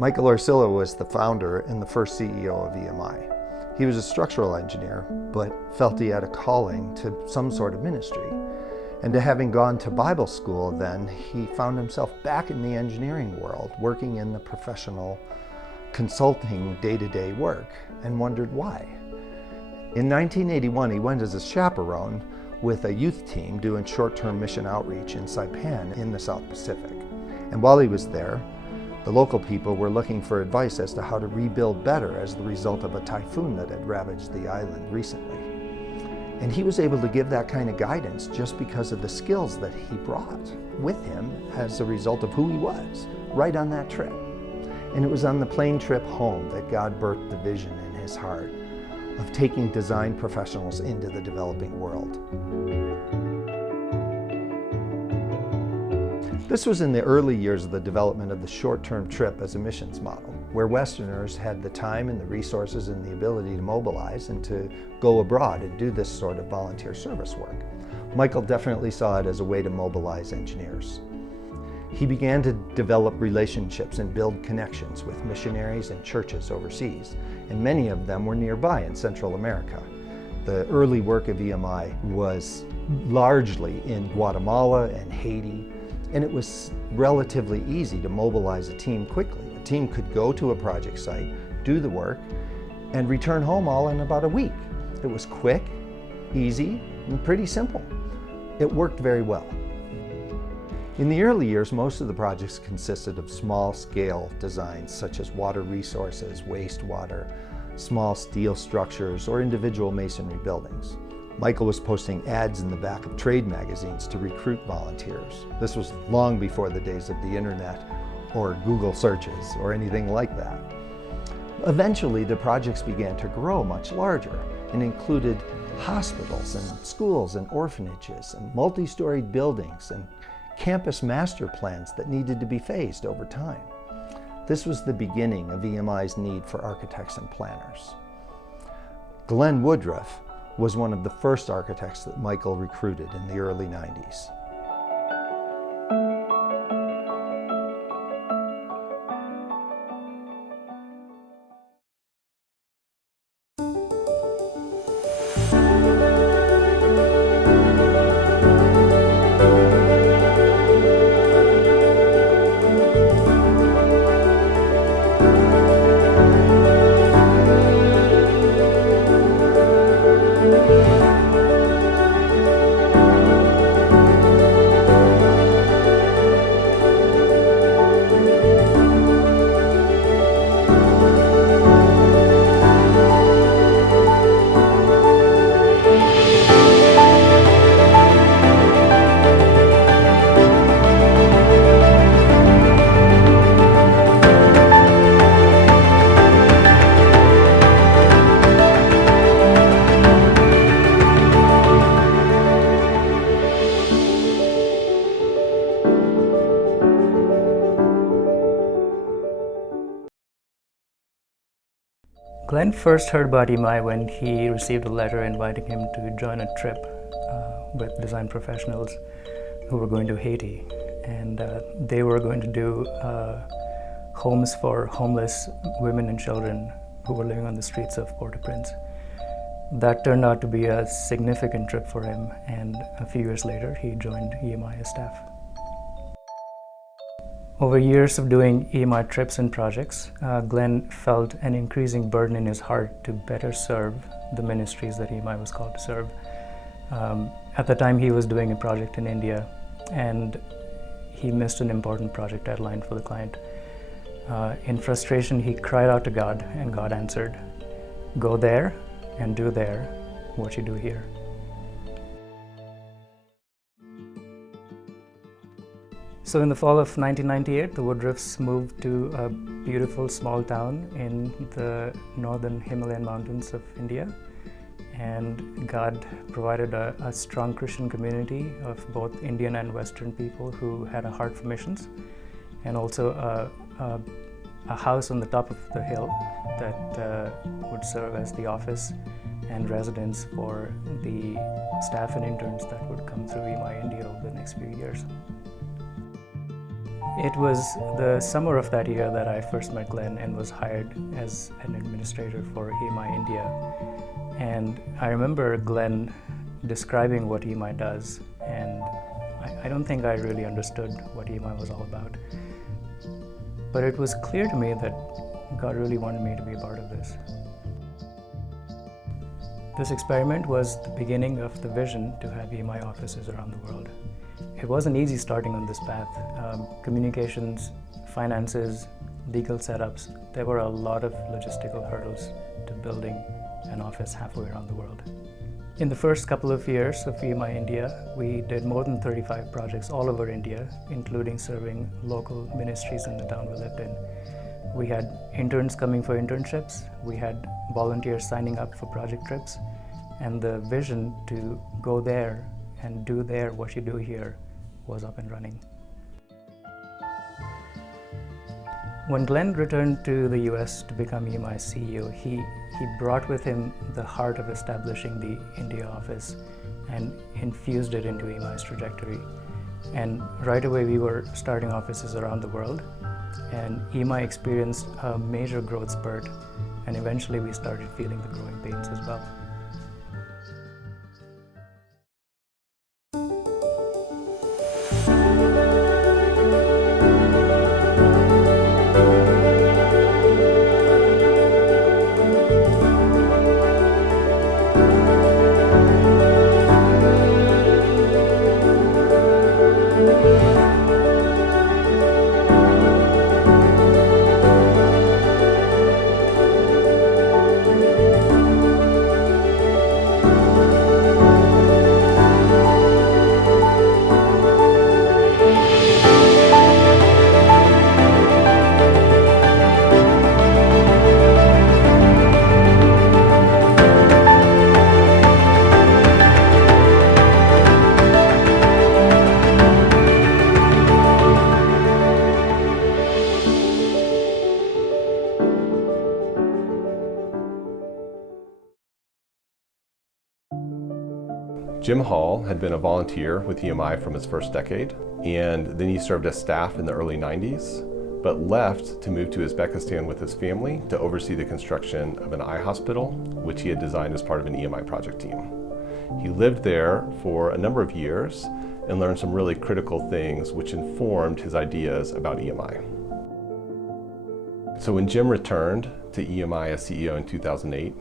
Michael Orsillo was the founder and the first CEO of EMI. He was a structural engineer, but felt he had a calling to some sort of ministry. And to having gone to Bible school then, he found himself back in the engineering world, working in the professional consulting day-to-day work, and wondered why. In 1981, he went as a chaperone with a youth team doing short-term mission outreach in Saipan in the South Pacific. And while he was there, the local people were looking for advice as to how to rebuild better as the result of a typhoon that had ravaged the island recently. And he was able to give that kind of guidance just because of the skills that he brought with him as a result of who he was, right on that trip. And it was on the plane trip home that God birthed the vision in his heart of taking design professionals into the developing world. This was in the early years of the development of the short-term trip as a missions model, where Westerners had the time and the resources and the ability to mobilize and to go abroad and do this sort of volunteer service work. Michael definitely saw it as a way to mobilize engineers. He began to develop relationships and build connections with missionaries and churches overseas, and many of them were nearby in Central America. The early work of EMI was largely in Guatemala and Haiti, and it was relatively easy to mobilize a team quickly. A team could go to a project site, do the work, and return home all in about a week. It was quick, easy, and pretty simple. It worked very well. In the early years, most of the projects consisted of small-scale designs such as water resources, wastewater, small steel structures, or individual masonry buildings. Michael was posting ads in the back of trade magazines to recruit volunteers. This was long before the days of the internet or Google searches or anything like that. Eventually, the projects began to grow much larger and included hospitals and schools and orphanages and multi-storied buildings and campus master plans that needed to be phased over time. This was the beginning of EMI's need for architects and planners. Glenn Woodruff was one of the first architects that Michael recruited in the early 90s. Glenn first heard about EMI when he received a letter inviting him to join a trip with design professionals who were going to Haiti. And they were going to do homes for homeless women and children who were living on the streets of Port-au-Prince. That turned out to be a significant trip for him, and a few years later he joined EMI as staff. Over years of doing EMI trips and projects, Glenn felt an increasing burden in his heart to better serve the ministries that EMI was called to serve. At the time, he was doing a project in India, and he missed an important project deadline for the client. In frustration, he cried out to God, and God answered, "Go there and do there what you do here." So in the fall of 1998, the Woodruffs moved to a beautiful small town in the northern Himalayan mountains of India. And God provided a strong Christian community of both Indian and Western people who had a heart for missions, and also a house on the top of the hill that would serve as the office and residence for the staff and interns that would come through EMI India over the next few years. It was the summer of that year that I first met Glenn and was hired as an administrator for EMI India. And I remember Glenn describing what EMI does, and I don't think I really understood what EMI was all about. But it was clear to me that God really wanted me to be a part of this. This experiment was the beginning of the vision to have EMI offices around the world. It wasn't easy starting on this path. Communications, finances, legal setups, there were a lot of logistical hurdles to building an office halfway around the world. In the first couple of years of EMI India, we did more than 35 projects all over India, including serving local ministries in the town we lived in. We had interns coming for internships, we had volunteers signing up for project trips, and the vision to go there and do there what you do here was up and running. When Glenn returned to the US to become EMI's CEO, he brought with him the heart of establishing the India office and infused it into EMI's trajectory. And right away we were starting offices around the world, and EMI experienced a major growth spurt, and eventually we started feeling the growing pains as well. Jim Hall had been a volunteer with EMI from his first decade, and then he served as staff in the early 90s, but left to move to Uzbekistan with his family to oversee the construction of an eye hospital, which he had designed as part of an EMI project team. He lived there for a number of years and learned some really critical things which informed his ideas about EMI. So when Jim returned to EMI as CEO in 2008,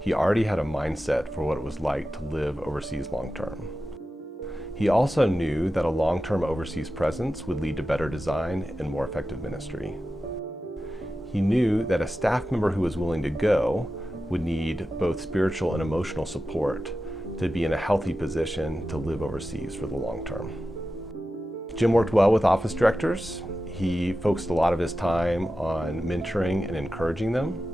he already had a mindset for what it was like to live overseas long-term. He also knew that a long-term overseas presence would lead to better design and more effective ministry. He knew that a staff member who was willing to go would need both spiritual and emotional support to be in a healthy position to live overseas for the long term. Jim worked well with office directors. He focused a lot of his time on mentoring and encouraging them.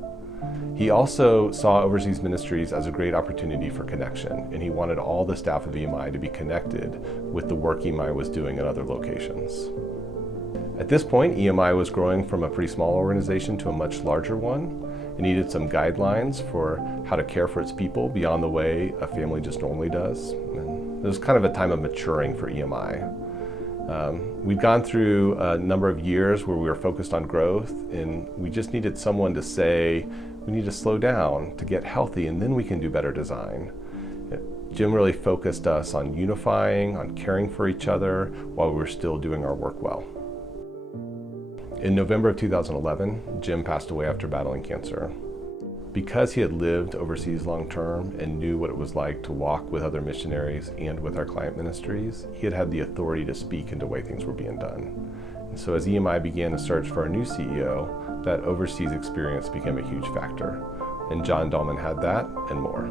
He also saw overseas ministries as a great opportunity for connection, and he wanted all the staff of EMI to be connected with the work EMI was doing in other locations. At this point, EMI was growing from a pretty small organization to a much larger one. It needed some guidelines for how to care for its people beyond the way a family just normally does. And it was kind of a time of maturing for EMI. We'd gone through a number of years where we were focused on growth, and we just needed someone to say, we need to slow down to get healthy, and then we can do better design. Jim really focused us on unifying, on caring for each other while we were still doing our work well. In November of 2011, Jim passed away after battling cancer. Because he had lived overseas long-term and knew what it was like to walk with other missionaries and with our client ministries, he had had the authority to speak into the way things were being done. And so as EMI began a search for a new CEO, that overseas experience became a huge factor. And John Dahlman had that and more.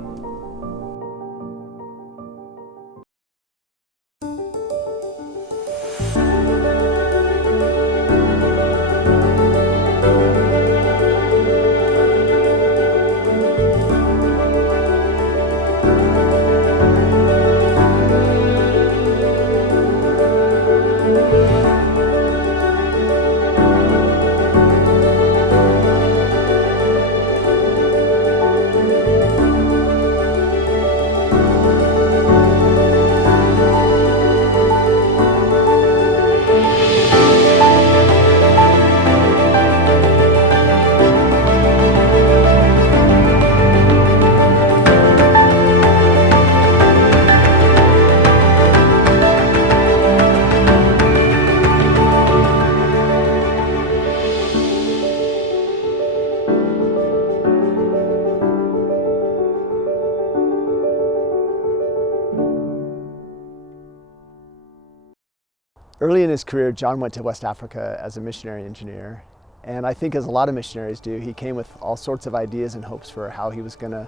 Early in his career, John went to West Africa as a missionary engineer. And I think, as a lot of missionaries do, he came with all sorts of ideas and hopes for how he was going to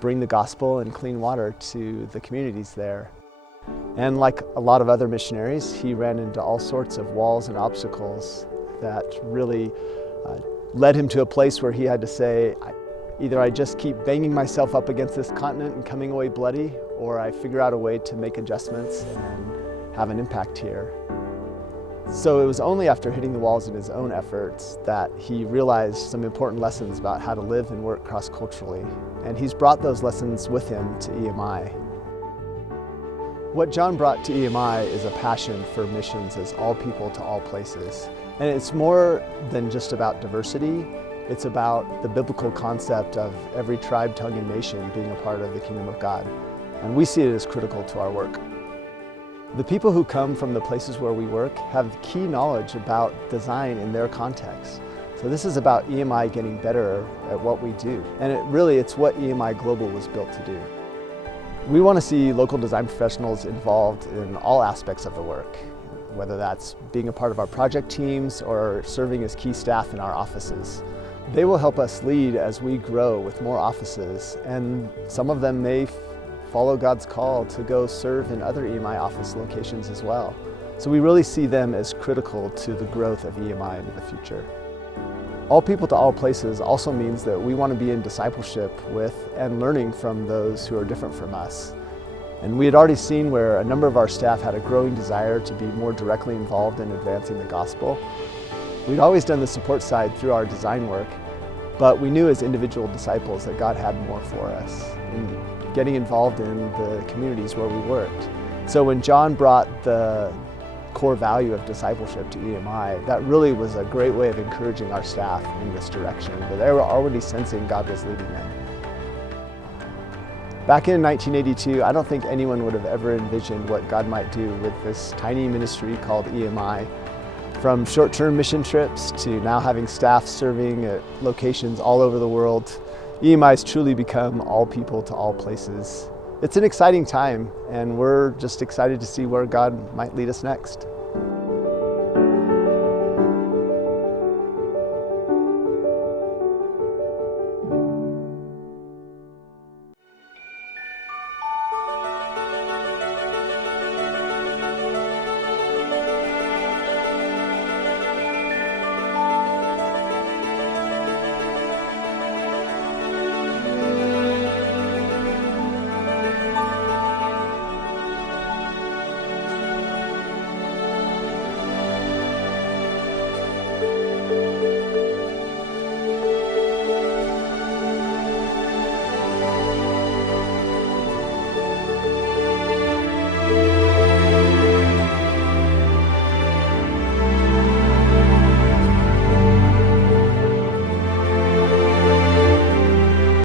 bring the gospel and clean water to the communities there. And like a lot of other missionaries, he ran into all sorts of walls and obstacles that really led him to a place where he had to say, either I just keep banging myself up against this continent and coming away bloody, or I figure out a way to make adjustments and have an impact here. So it was only after hitting the walls in his own efforts that he realized some important lessons about how to live and work cross-culturally. And he's brought those lessons with him to EMI. What John brought to EMI is a passion for missions as all people to all places. And it's more than just about diversity. It's about the biblical concept of every tribe, tongue, and nation being a part of the kingdom of God. And we see it as critical to our work. The people who come from the places where we work have key knowledge about design in their context. So this is about EMI getting better at what we do. And it's what EMI Global was built to do. We want to see local design professionals involved in all aspects of the work, whether that's being a part of our project teams or serving as key staff in our offices. They will help us lead as we grow with more offices, and some of them may follow God's call to go serve in other EMI office locations as well. So we really see them as critical to the growth of EMI into the future. All people to all places also means that we want to be in discipleship with and learning from those who are different from us. And we had already seen where a number of our staff had a growing desire to be more directly involved in advancing the gospel. We'd always done the support side through our design work, but we knew as individual disciples that God had more for us in getting involved in the communities where we worked. So when John brought the core value of discipleship to EMI, that really was a great way of encouraging our staff in this direction, but they were already sensing God was leading them. Back in 1982, I don't think anyone would have ever envisioned what God might do with this tiny ministry called EMI. From short-term mission trips to now having staff serving at locations all over the world, EMI has truly become all people to all places. It's an exciting time, and we're just excited to see where God might lead us next.